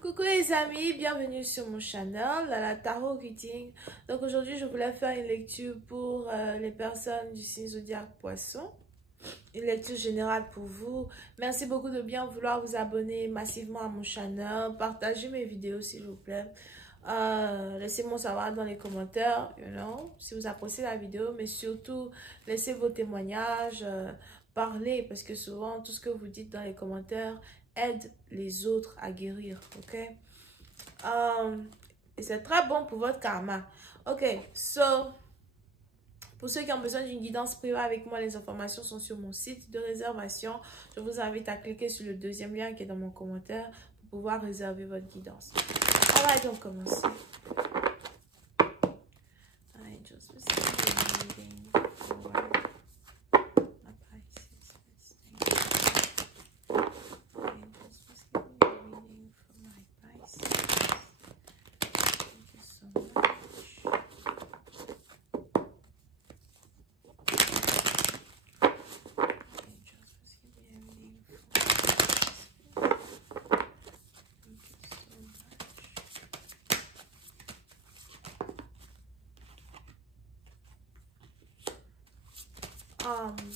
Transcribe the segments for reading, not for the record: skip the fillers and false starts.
Coucou les amis, bienvenue sur mon channel, la Tarot Reading. Donc aujourd'hui, je voulais faire une lecture pour les personnes du signe zodiaque Poisson. Une lecture générale pour vous. Merci beaucoup de bien vouloir vous abonner massivement à mon channel. Partagez mes vidéos s'il vous plaît. Laissez-moi savoir dans les commentaires, si vous appréciez la vidéo. Mais surtout, laissez vos témoignages, parlez. Parce que souvent, tout ce que vous dites dans les commentaires aide les autres à guérir, ok? Et c'est très bon pour votre karma. Ok, pour ceux qui ont besoin d'une guidance privée avec moi, les informations sont sur mon site de réservation. Je vous invite à cliquer sur le deuxième lien qui est dans mon commentaire pour pouvoir réserver votre guidance. On va donc commencer.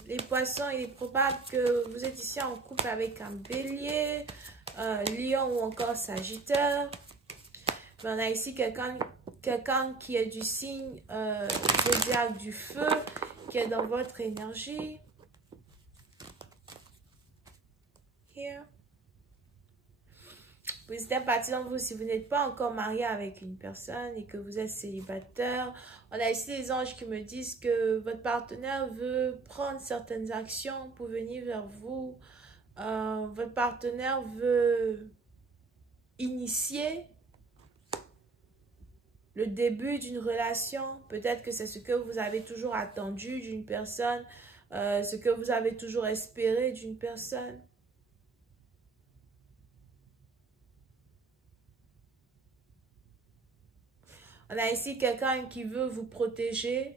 Les poissons, il est probable que vous êtes ici en couple avec un bélier, lion ou encore sagittaire. Mais on a ici quelqu'un qui est du signe zodiaque du feu, qui est dans votre énergie. Here. Vous êtes parti dans vous si vous n'êtes pas encore marié avec une personne et que vous êtes célibataire. On a ici des anges qui me disent que votre partenaire veut prendre certaines actions pour venir vers vous. Votre partenaire veut initier le début d'une relation. Peut-être que c'est ce que vous avez toujours attendu d'une personne, ce que vous avez toujours espéré d'une personne. On a ici quelqu'un qui veut vous protéger.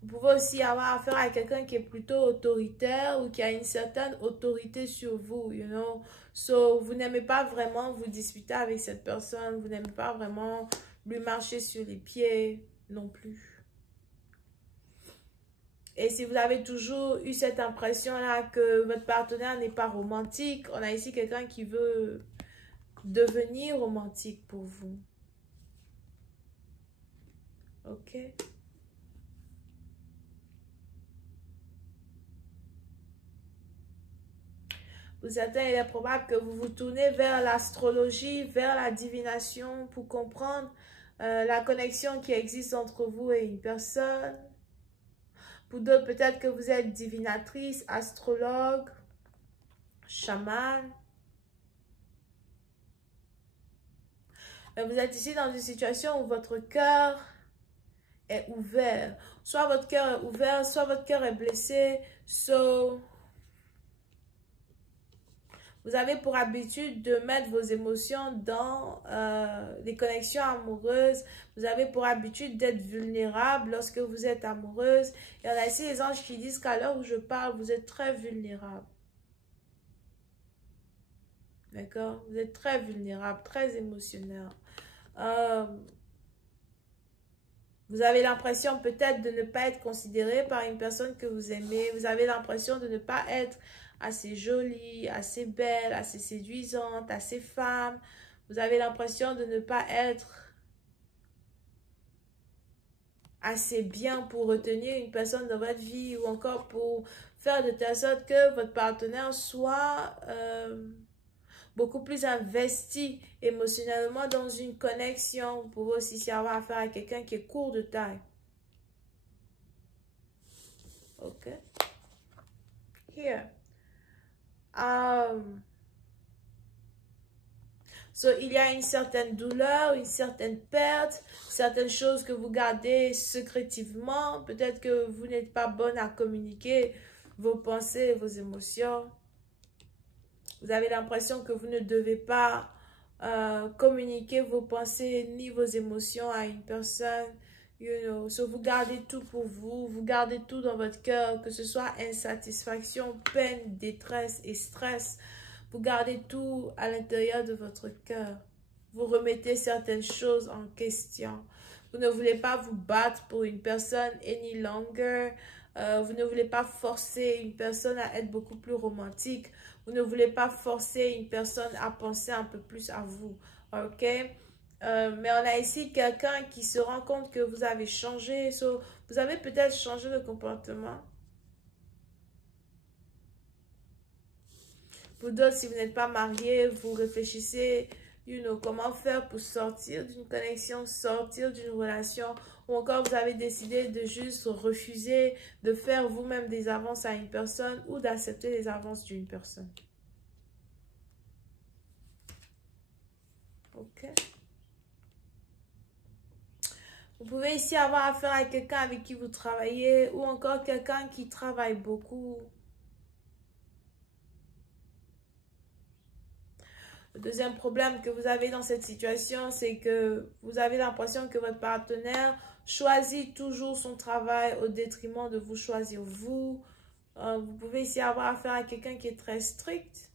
Vous pouvez aussi avoir affaire à quelqu'un qui est plutôt autoritaire ou qui a une certaine autorité sur vous, So, vous n'aimez pas vraiment vous disputer avec cette personne. Vous n'aimez pas vraiment lui marcher sur les pieds non plus. Et si vous avez toujours eu cette impression-là que votre partenaire n'est pas romantique, on a ici quelqu'un qui veut devenir romantique pour vous. Ok. Pour certains, il est probable que vous vous tournez vers l'astrologie, vers la divination pour comprendre la connexion qui existe entre vous et une personne. Pour d'autres, peut-être que vous êtes divinatrice, astrologue, chaman. Mais vous êtes ici dans une situation où votre cœur est ouvert. Soit votre cœur est ouvert, soit votre cœur est blessé. Vous avez pour habitude de mettre vos émotions dans les connexions amoureuses. Vous avez pour habitude d'être vulnérable lorsque vous êtes amoureuse. Et on a ici les anges qui disent qu'à l'heure où je parle, vous êtes très vulnérable. D'accord? Vous êtes très vulnérable, très émotionnel. Vous avez l'impression peut-être de ne pas être considéré par une personne que vous aimez. Vous avez l'impression de ne pas être assez jolie, assez belle, assez séduisante, assez femme. Vous avez l'impression de ne pas être assez bien pour retenir une personne dans votre vie ou encore pour faire de telle sorte que votre partenaire soit beaucoup plus investi émotionnellement dans une connexion. Vous pouvez aussi avoir affaire à quelqu'un qui est court de taille. Ok. Here. Il y a une certaine douleur, une certaine perte, certaines choses que vous gardez secrètement. Peut-être que vous n'êtes pas bonne à communiquer vos pensées, vos émotions. Vous avez l'impression que vous ne devez pas communiquer vos pensées ni vos émotions à une personne. Vous gardez tout pour vous, vous gardez tout dans votre cœur, que ce soit insatisfaction, peine, détresse et stress. Vous gardez tout à l'intérieur de votre cœur. Vous remettez certaines choses en question. Vous ne voulez pas vous battre pour une personne any longer. Vous ne voulez pas forcer une personne à être beaucoup plus romantique. Vous ne voulez pas forcer une personne à penser un peu plus à vous. OK? Mais on a ici quelqu'un qui se rend compte que vous avez changé. So, vous avez peut-être changé de comportement. Pour d'autres, si vous n'êtes pas marié, vous réfléchissez, comment faire pour sortir d'une connexion, sortir d'une relation, ou encore vous avez décidé de juste refuser de faire vous-même des avances à une personne ou d'accepter les avances d'une personne. Ok. Vous pouvez ici avoir affaire à quelqu'un avec qui vous travaillez ou encore quelqu'un qui travaille beaucoup. Le deuxième problème que vous avez dans cette situation, c'est que vous avez l'impression que votre partenaire choisit toujours son travail au détriment de vous choisir vous. Vous pouvez ici avoir affaire à quelqu'un qui est très strict.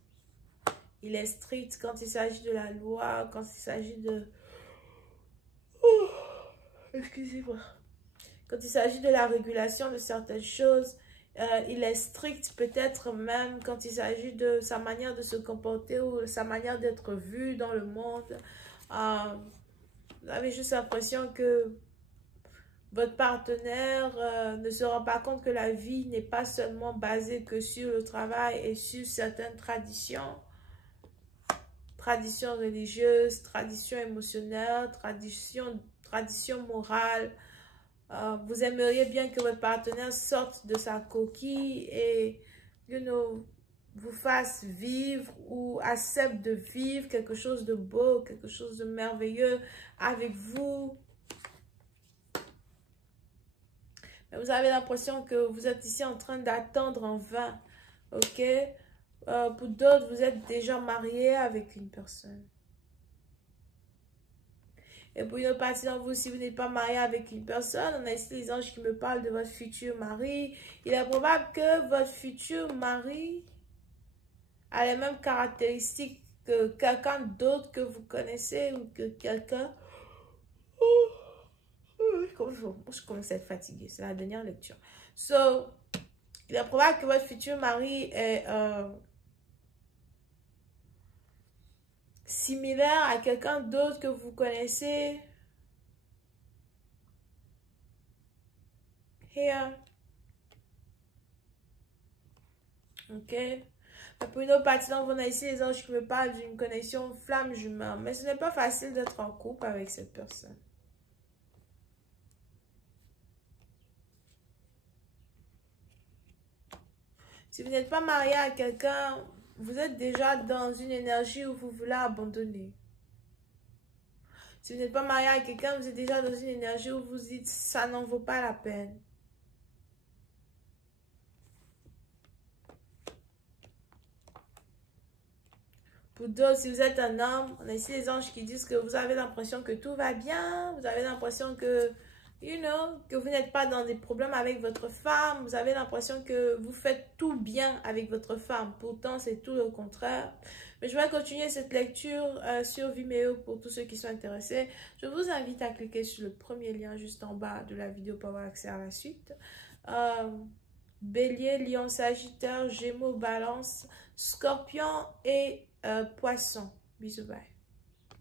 Il est strict quand il s'agit de la loi, quand il s'agit de... Excusez-moi. Quand il s'agit de la régulation de certaines choses, il est strict peut-être même quand il s'agit de sa manière de se comporter ou sa manière d'être vu dans le monde. Vous avez juste l'impression que votre partenaire ne se rend pas compte que la vie n'est pas seulement basée que sur le travail et sur certaines traditions. Traditions religieuses, traditions émotionnelles, traditions morales. Vous aimeriez bien que votre partenaire sorte de sa coquille et, vous fasse vivre ou accepte de vivre quelque chose de beau, quelque chose de merveilleux avec vous. Mais vous avez l'impression que vous êtes ici en train d'attendre en vain, ok? Pour d'autres, vous êtes déjà marié avec une personne. Et pour une autre partie d'entre vous, si vous n'êtes pas marié avec une personne, on a ici les anges qui me parlent de votre futur mari. Il est probable que votre futur mari a les mêmes caractéristiques que quelqu'un d'autre que vous connaissez ou que quelqu'un... Je commence à être fatiguée, c'est la dernière lecture. So, il est probable que votre futur mari est similaire à quelqu'un d'autre que vous connaissez. Here. Ok. Pour une autre partie, donc, on a ici les anges qui me parlent d'une connexion flamme jumelle. Mais ce n'est pas facile d'être en couple avec cette personne. Si vous n'êtes pas marié à quelqu'un, vous êtes déjà dans une énergie où vous voulez abandonner. Si vous n'êtes pas marié à quelqu'un, vous êtes déjà dans une énergie où vous dites ça n'en vaut pas la peine. Pour d'autres, si vous êtes un homme, on a ici les anges qui disent que vous avez l'impression que tout va bien. Vous avez l'impression que, que vous n'êtes pas dans des problèmes avec votre femme. Vous avez l'impression que vous faites tout bien avec votre femme. Pourtant, c'est tout le contraire. Mais je vais continuer cette lecture sur Vimeo pour tous ceux qui sont intéressés. Je vous invite à cliquer sur le premier lien juste en bas de la vidéo pour avoir accès à la suite. Bélier, Lion, Sagittaire, Gémeaux, Balance, Scorpion et Poisson. Bisous, bye.